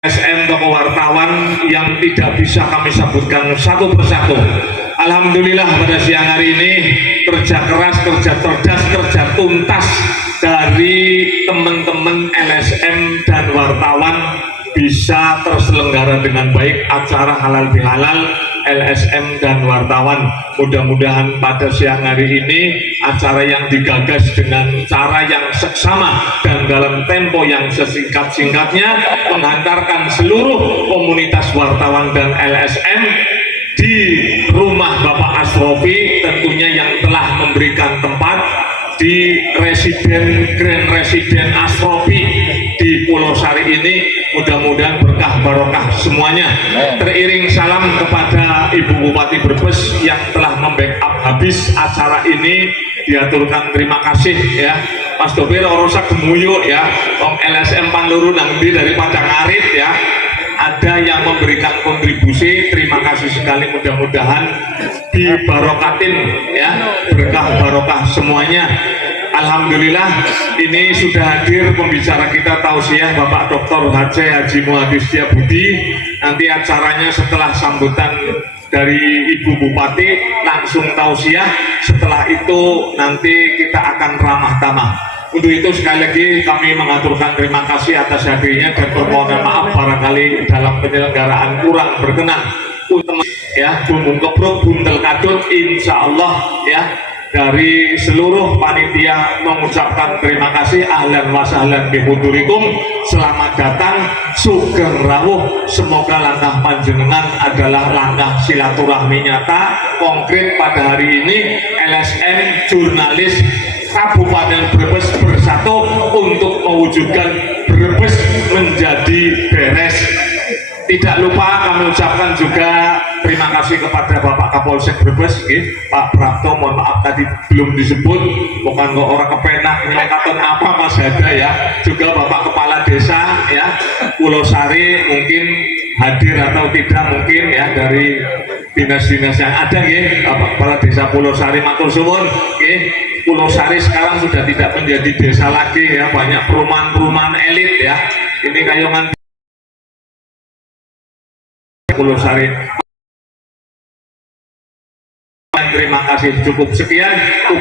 SM toko wartawan yang tidak bisa kami sebutkan satu persatu. Alhamdulillah pada siang hari ini kerja keras, kerja cerdas, kerja tuntas dari teman-teman LSM dan wartawan bisa terselenggara dengan baik acara halal bihalal LSM dan wartawan. Mudah-mudahan pada siang hari ini acara yang digagas dengan cara yang seksama dan dalam tempo yang sesingkat-singkatnya menghantarkan seluruh komunitas wartawan dan LSM di rumah Bapak Asrofi, tentunya yang telah memberikan tempat di Grand Residen Asrofi di Pulau Sari ini. Mudah-mudahan berkah barokah semuanya. Teriring salam kepada Ibu Bupati Brebes yang telah membackup habis acara ini, diaturkan terima kasih ya. Mas Dobir orosa gemuyuk ya, Om LSM Panluru Nangdi dari Padang Arit ya, ada yang memberikan kontribusi, terima kasih sekali. Mudah-mudahan dibarokatin ya, berkah barokah semuanya. Alhamdulillah ini sudah hadir pembicara kita tausiah Bapak Dr. Haji Muhadi Setiabudi. Nanti acaranya setelah sambutan dari Ibu Bupati langsung tausiah, setelah itu nanti kita akan ramah tamah. Untuk itu sekali lagi kami mengaturkan terima kasih atas hadirnya dan permohonan maaf barangkali dalam penyelenggaraan kurang berkenan. Ya, bumbung kepruk, buntel kadut, insya Allah ya, dari seluruh panitia mengucapkan terima kasih. Ahlan wa sahlan bihudurikum, selamat datang, sugeng rawuh. Semoga langkah panjenengan adalah langkah silaturahmi nyata konkret pada hari ini. LSM jurnalis Kabupaten Brebes bersatu untuk mewujudkan Brebes menjadi beres. Tidak lupa kami ucapkan juga terima kasih kepada Bapak Kapolsek Brebes, Pak Prapto, mohon maaf tadi belum disebut, bukan kok orang kepenak nyelekatan apa Mas Hada ya, juga Bapak Kepala Desa ya, Pulau Sari mungkin hadir atau tidak mungkin ya, dari dinas-dinas yang ada ya, Bapak Kepala Desa Pulau Sari matur suwun. Pulau Sari sekarang sudah tidak menjadi desa lagi ya, banyak perumahan-perumahan elit ya, ini kayongan Pulau Sari. Terima kasih, cukup sekian.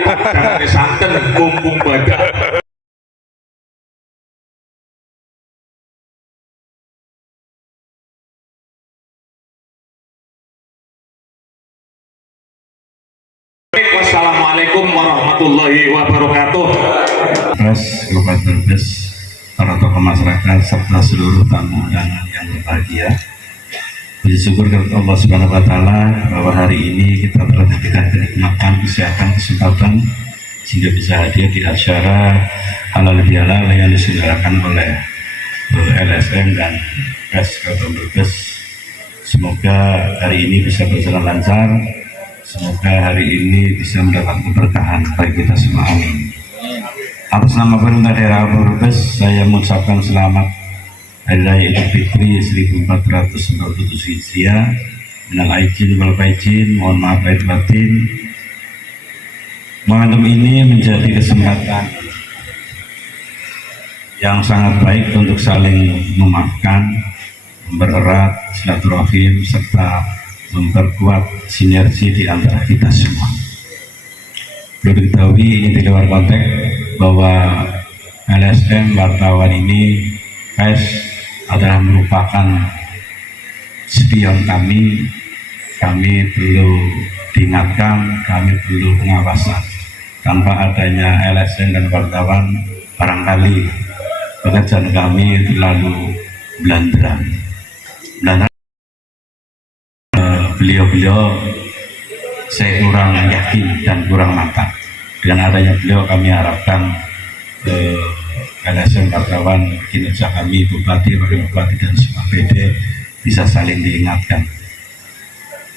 Jangan santen mumpung badak. Wassalamualaikum warahmatullahi wabarakatuh. Kabupaten Brebes, para tokoh masyarakat serta seluruh tamu undangan yang berbahagia. Puji syukur kepada Allah Subhanahu wa Ta'ala bahwa hari ini kita telah diberikan kenikmatan, kesempatan sehingga bisa hadir di acara halal bihalal yang diselenggarakan oleh LSM dan PES Kabupaten Brebes. Semoga hari ini bisa berjalan lancar, semoga hari ini bisa mendapat keberkahan bagi kita semua, amin. Atas nama pemerintah daerah Brebes, saya mengucapkan selamat Hari Raya Idul Fitri 1447 Hijriah. Minal aidin wal faizin, mohon maaf lahir batin. Momentum ini menjadi kesempatan yang sangat baik untuk saling memaafkan, mempererat silaturahim serta memperkuat sinergi di antara kita semua. Perlu diketahui ini di luar konteks bahwa LSM wartawan ini adalah merupakan spion kami perlu diingatkan, kami perlu pengawasan. Tanpa adanya LSM dan wartawan, barangkali pekerjaan kami terlalu belandaran. Beliau-beliau saya kurang yakin dan kurang mantap. Dengan adanya beliau kami harapkan LSM wartawan, kinerja kami, Bupati, Wakil Bupati dan semua PD bisa saling diingatkan,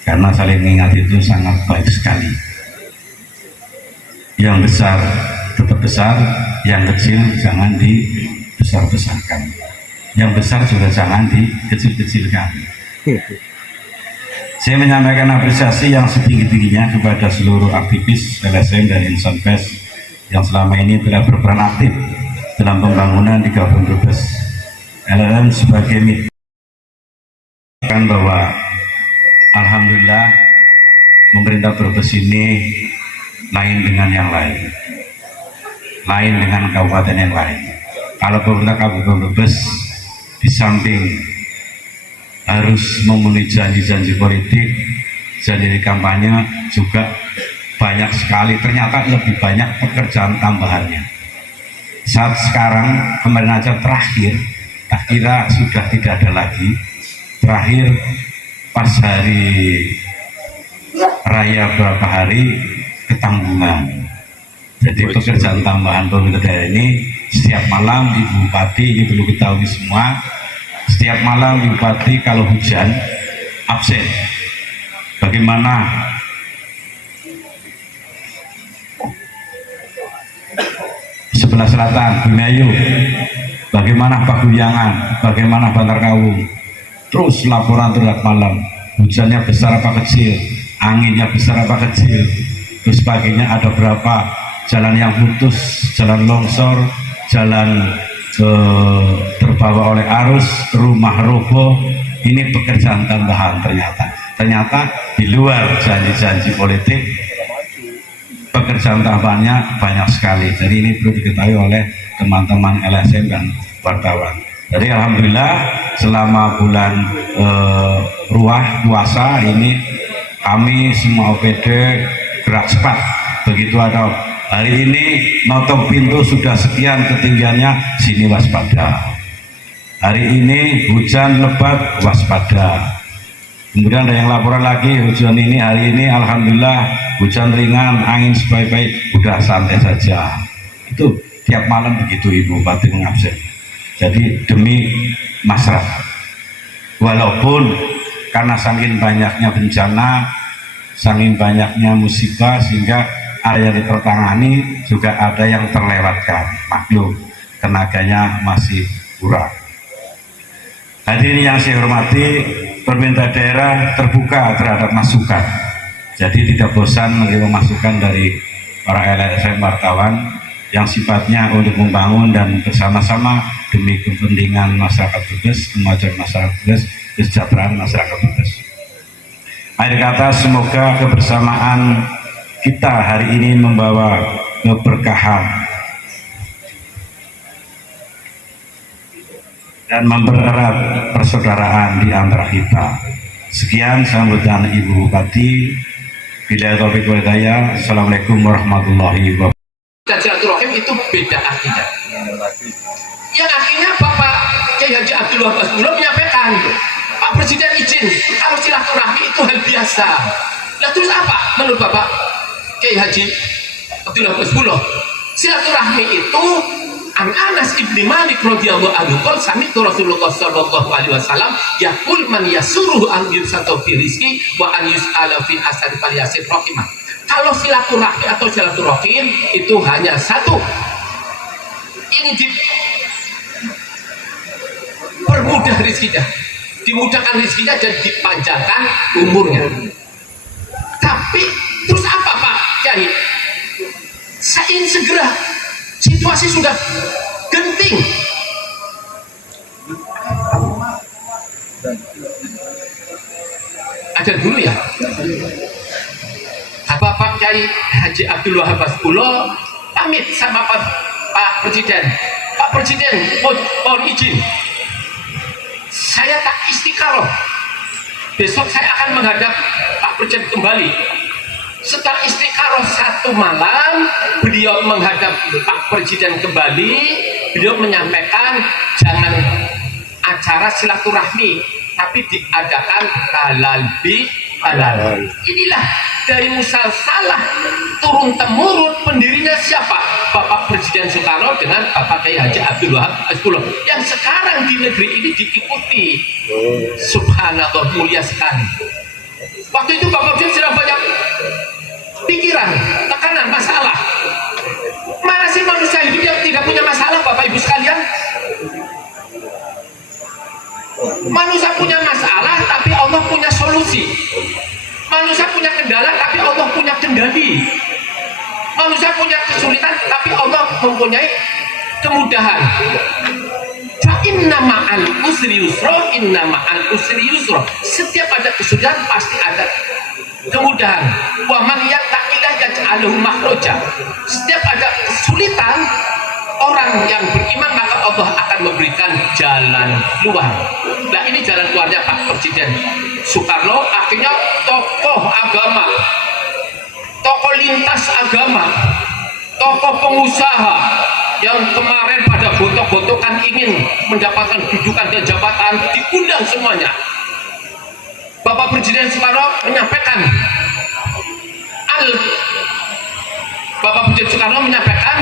karena saling mengingat itu sangat baik sekali. Yang besar tetap besar, yang kecil jangan dibesar-besarkan, yang besar juga jangan dikecil-kecilkan. Saya menyampaikan apresiasi yang setinggi-tingginya kepada seluruh aktivis LSM dan insan PES yang selama ini telah berperan aktif dalam pembangunan di Kabupaten Brebes. LSM sebagai kan bahwa alhamdulillah pemerintah Brebes ini lain dengan yang lain, lain dengan kabupaten yang lain. Kalau pemerintah Kabupaten Brebes di samping harus memenuhi janji-janji politik, janji kampanye, juga banyak sekali, ternyata lebih banyak pekerjaan tambahannya. Saat sekarang kemarin aja terakhir, tak kira sudah tidak ada lagi. Terakhir pas hari raya berapa hari ketanggungan. Jadi pekerjaan tambahan pemerintah daerah ini setiap malam Ibu Bupati, ini perlu ketahui semua, setiap malam Ibu Bupati kalau hujan absen. Bagaimana sebelah selatan Bumayu, bagaimana Paguyangan, bagaimana Bantar Kawung, terus laporan terhadap malam, hujannya besar apa kecil, anginnya besar apa kecil, terus paginya ada berapa, jalan yang putus, jalan longsor, jalan terbawa oleh arus, rumah roboh. Ini pekerjaan tambahan ternyata di luar janji-janji politik, pekerjaan tambahannya banyak sekali. Jadi ini perlu diketahui oleh teman-teman LSM dan wartawan. Jadi alhamdulillah selama bulan ruah puasa ini kami semua OPD gerak cepat. Begitu ada hari ini notok pintu sudah sekian ketinggiannya, sini waspada. Hari ini hujan lebat, waspada. Kemudian ada yang laporan lagi, hujan ini hari ini alhamdulillah hujan ringan, angin sebaik-baik, udah santai saja. Itu tiap malam begitu Ibu Bupati mengabsen. Jadi demi masyarakat. Walaupun karena saking banyaknya bencana, saking banyaknya musibah, sehingga area yang tertangani juga ada yang terlewatkan. Maklum, tenaganya masih kurang. Hadirin yang saya hormati, pemerintah daerah terbuka terhadap masukan. Jadi tidak bosan menerima masukan dari para LSM wartawan yang sifatnya untuk membangun dan bersama-sama demi kepentingan masyarakat Brebes, kemajuan masyarakat Brebes, kesejahteraan masyarakat Brebes. Akhir kata, semoga kebersamaan kita hari ini membawa keberkahan dan mempererat persaudaraan di antara kita. Sekian sambutan Ibu Bupati. Bila taufiq wal hidayah. Assalamualaikum warahmatullahi wabarakatuh. Silaturahim itu beda artinya. Yang artinya Bapak Kiai Haji Abdul Wahab Hasbullah menyampaikan, Pak Presiden izin kalau silaturahmi itu hal biasa. Nah terus apa menurut Bapak Kiai Haji Abdul Wahab Hasbullah? Silaturahmi itu An Anas ibni Malik radhiyallahu anhu qol sami'tu Rasulullah sallallahu alaihi wasallam yaqul man yasuruhu an yusatu fi rizqi wa an yus'ala fi asari falyasir rahimah. Kalau silaturahmi atau silaturahim itu hanya satu, ingin dipermudah rezekinya, dimudahkan rezekinya dan dipanjangkan umurnya. Tapi terus apa Pak Kiai? Saya ingin segera, situasi sudah genting. Ada dulu ya. Bapak Kiai Haji Abdul Wahab Hasbullah pamit sama Pak Presiden. Pak Presiden, mohon izin, saya tak istiqaroh. Besok saya akan menghadap Pak Presiden kembali. Setelah istiqaroh satu malam, beliau menghadap Pak Presiden kembali. Beliau menyampaikan jangan acara silaturahmi, tapi diadakan halal bi halal. Inilah dari musalsalah turun temurun, pendirinya siapa? Bapak Presiden Soekarno dengan Bapak Kiai Haji Abdul Wahab Hasbullah yang sekarang di negeri ini diikuti. Subhanallah, mulia sekali. Waktu itu Bapak Presiden sedang banyak pikiran, tekanan, masalah. Mana sih manusia hidup yang tidak punya masalah, Bapak Ibu sekalian? Manusia punya masalah, tapi Allah punya solusi. Manusia punya kendala, tapi Allah punya kendali. Manusia punya kesulitan, tapi Allah mempunyai kemudahan. Fa inna ma'al usri yusra, inna ma'al usri yusra. Setiap ada kesulitan pasti ada kemudahan. Wa man yattaqillah yaj'alhu makhraja. Setiap ada kesulitan, orang yang beriman maka Allah akan memberikan jalan keluar. Nah, ini jalan keluarnya Pak Presiden Soekarno. Akhirnya tokoh agama, tokoh lintas agama, tokoh pengusaha yang kemarin pada gotok-gotokan ingin mendapatkan dudukan dan jabatan diundang semuanya. Bapak Presiden Soekarno menyampaikan, Bapak Presiden Soekarno menyampaikan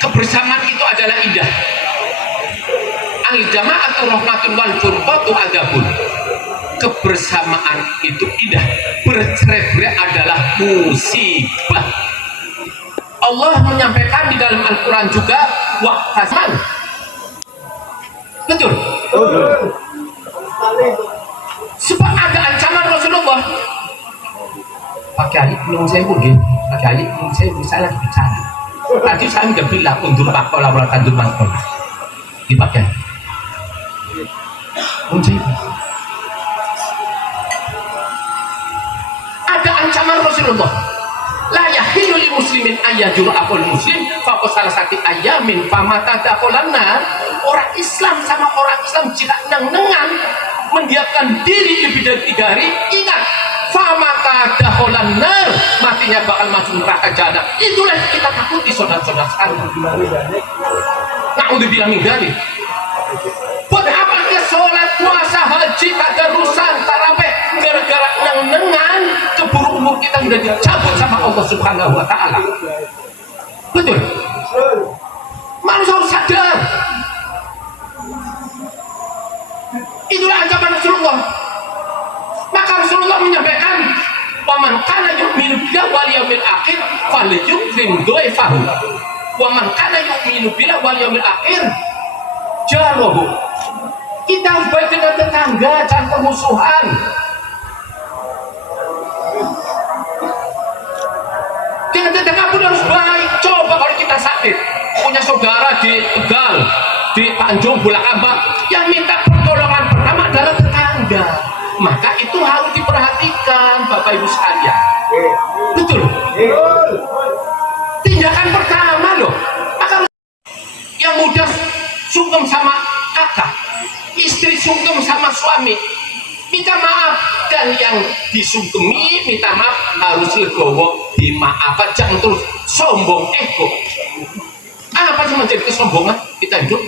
kebersamaan itu adalah indah. Al-jama'atu rahmatun wal furqatu adabun. Kebersamaan itu indah, bercerai-berai adalah musibah. Allah menyampaikan di dalam Al-Quran juga waqtasan. Betul. Sebab ada ancaman Rasulullah. Pak Kiai, belum saya begini. Pak Kiai, belum saya bisa lagi bicara. Tadi saya sudah bilang untuk Pak Kolawal Kandur Mangkol dipakai. Ada ancaman Rasulullah. La yahilu li muslimin ayyajur akul muslim faqad salasati ayamin famata dakhalanna. Orang Islam sama orang Islam jika neng-nengan mendiamkan diri lebih dari 3 hari, ingat famata dakhalanna, matinya bakal masuk neraka jahanam. Itulah kita takuti saudara-saudara sekalian. Na'udzubillah min dzalik. Buat apa ke sholat, puasa, haji, tadarusan, tarawih gara-gara neng-nengan keburu umur kita udah dicabut sama Allah Subhanahu wa Ta'ala. Betul. Manusia harus sadar. Itulah ancaman Rasulullah. Maka Rasulullah menyampaikan, "Waman kana yu'minu billahi wal yawmil akhir falyukrim dhaifahu. Waman kana yu'minu billahi wal yawmil akhir jarahu." Kita harus baik dengan tetangga, jangan permusuhan. Dengan tetangga pun harus baik. Coba kalau kita sakit, punya saudara di Tegal, di Tanjung Bulakamba, yang minta pertolongan pertama adalah tetangga. Maka itu harus diperhatikan, Bapak Ibu sekalian. Betul. Tindakan pertama loh. Maka yang muda sungkem sama kakak, istri sungkem sama suami, minta maaf. Dan yang disungkemi minta maaf harus legowo, dimaafkan, jangan terus sombong ego. Apa sih menjadi kesombongan kita hidup?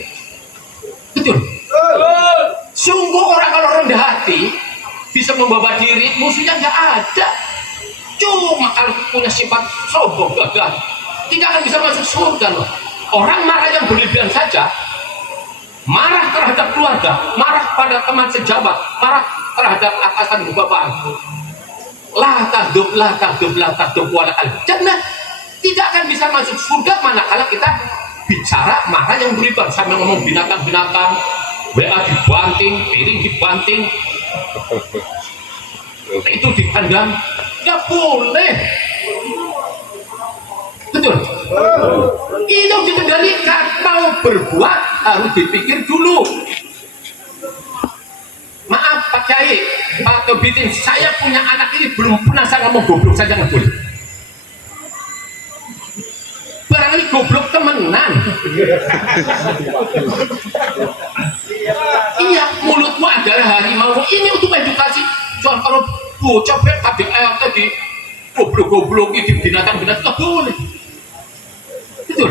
Betul. Sungguh orang kalau rendah hati bisa membawa diri, musuhnya nggak ada. Cuma kalau punya sifat sombong, gagah, tidak akan bisa masuk surga loh. Orang marah yang berlebihan saja, marah terhadap keluarga, marah pada teman sejawat, marah terhadap atasan bawahan, la takdub wala al-jannah, tidak akan bisa masuk surga manakala kita bicara marah yang berlebihan, sambil ngomong binatang-binatang, WA dibanting, piring dibanting, itu dipandang, nggak boleh. Betul. Itu dikendalikan. Mau berbuat harus dipikir dulu. Maaf Pak Kiai, Pak Tobitin, saya punya anak ini belum pernah saya ngomong goblok saja nggak boleh. Barang ini goblok temenan. Iya, mulutmu adalah harimau. Ini untuk edukasi. Soal kalau bocah KDL tadi goblok-goblok ini binatang-binatang nggak boleh. Betul.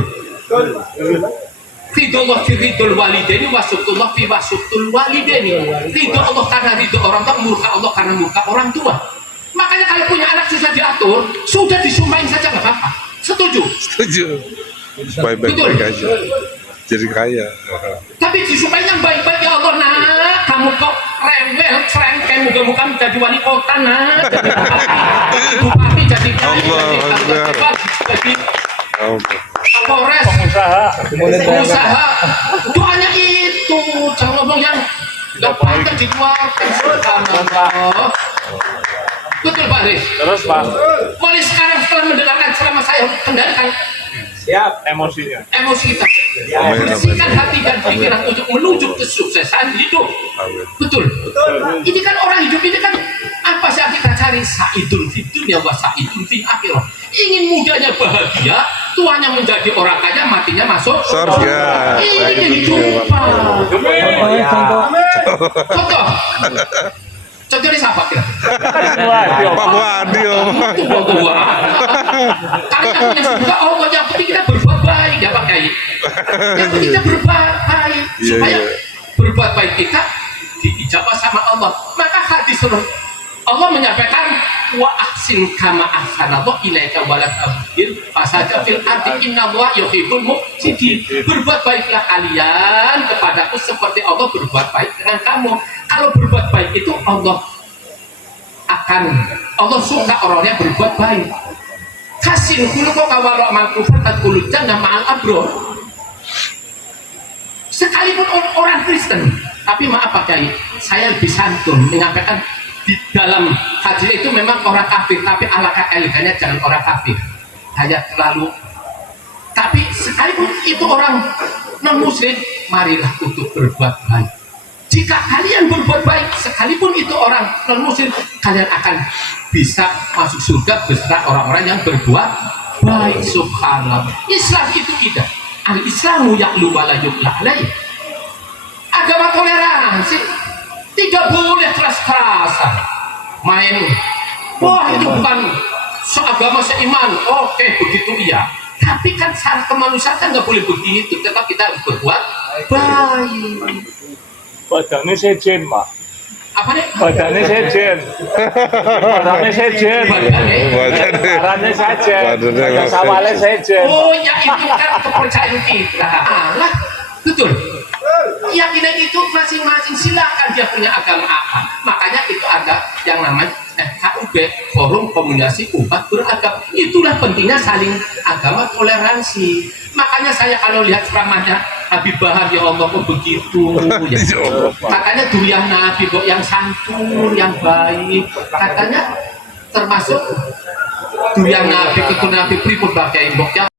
Ridho Allah fi ridhul walidaini wasutullah fi wasutul walidaini. Ridho Allah karena ridho orang tua, murka Allah karena murka orang tua. Makanya kalau punya anak susah diatur, sudah disumpahin saja nggak apa-apa. Setuju? Setuju. Supaya baik-baik aja. Jadi kaya. Tapi disumpahin yang baik-baik, ya Allah, nak, kamu kok rewel, serengkai, muka-muka jadi wali kota, nak, jadi bupati, jadi Kapolres, pengusaha, doanya itu, jangan ngomong yang depan dikeluarkan. Subhanallah. Betul Pak Riz? Terus Pak, Mulai sekarang setelah mendengarkan ceramah saya kendalikan siap emosinya. emosi kita. Amin. Bersihkan hati dan pikiran untuk menuju kesuksesan hidup. Amin. Betul. Ini kan orang hidup ini kan apa sih yang kita cari? Sa'idun fid dunya wa sa'idun fil akhirah. Ingin mudanya bahagia, tuanya menjadi orang kaya, matinya masuk Surga. Ini kehidupan. Contoh. Contohnya siapa kira? Pak Wadio. Tua-tua. Karena punya surga, Allah yang penting kita berbuat baik, ya Pak Kiai. Yang penting kita berbuat baik supaya berbuat baik kita diijabah sama Allah. Maka hadis Allah menyampaikan wa ahsin kama ahsanallahu ilaika wa la tabghir fasaja fil ardi innallaha yuhibbul muhsinin. Berbuat baiklah kalian kepadaku seperti Allah berbuat baik dengan kamu. Kalau berbuat baik itu Allah suka orangnya berbuat baik. Hasin khuluqa wa ma'rufat tadkhulul jannah ma'al abror. Sekalipun orang Kristen, tapi maaf Pak Kiai, saya lebih santun menyampaikan di dalam hadis itu memang orang kafir, tapi alangkah elegannya jangan orang kafir. Saya terlalu. Tapi sekalipun itu orang non muslim, marilah untuk berbuat baik. Jika kalian berbuat baik, sekalipun itu orang non muslim, kalian akan bisa masuk surga beserta orang-orang yang berbuat baik. Subhanallah. Islam itu tidak. Al-Islamu ya'lu wa la yu'la alaih. Agama toleransi. Tidak boleh keras-kerasan. Main. Wah, itu bukan seagama seiman. Oke, begitu iya. Tapi kan secara kemanusiaan kan nggak boleh begitu. Tetap kita harus berbuat baik. Badannya sejen, Pak. Apa nih? Badannya sejen. Badannya sejen. Badannya sejen. Badan sawalnya sejen. Oh ya, itu kan kepercayaan kita. Allah, betul. Keyakinan itu masing-masing, silakan dia punya agama apa. Makanya itu ada yang namanya FKUB, Forum Komunikasi Umat Beragama. Itulah pentingnya saling agama toleransi. Makanya saya kalau lihat ceramahnya Habib Bahar, ya Allah kok begitu ya. Makanya durian Nabi kok yang santun, yang baik. Katanya termasuk durian Nabi, ketun Nabi pripun bagai mboknya